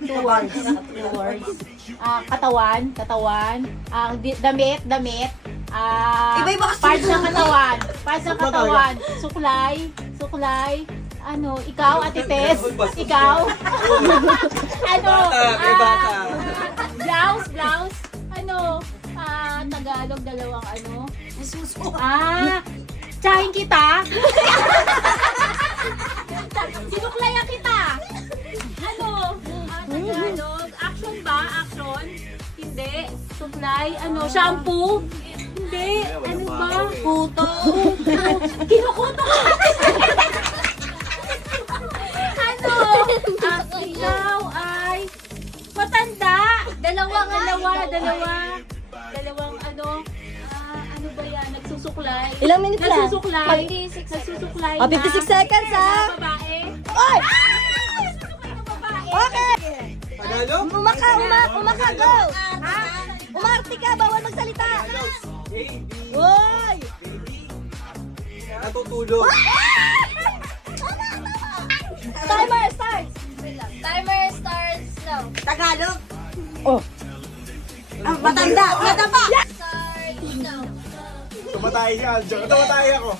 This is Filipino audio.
Two words. Two words. Katawan. Katawan. Damit. Damit. Iba-iba kasi Parts yun. ng katawan. Parts ng katawan. Suklay. Suklay. Ano, ikaw, Ate Tess? Ikaw? Ano? Blouse, blouse. Ano? Tagalog, dalawang ano? Tsahin kita. Sinuklayan kita. Ano? Tagalog. Action ba? Action? Hindi. Suklay. Ano? Shampoo? Hindi. Ano ba? Kuto. Kinukuto ka. Ano? Ikaw ay matanda. Dalawang ano? Ano ba yan? Nagsusuklay. Ilang minutes lang? Nagsusuklay. Nagsusuklay na. 56 seconds, ha? Babae. Oy! Nagsusuklay na babae. Okay! Tagalog? Umaka, go! Umarte ka, bawal magsalita! Uy! Natutulog. Timer starts! Timer starts now. Tagalog! Oh! Matanda! Mataba! Starts now. Tumatay siya. Tumatay ako.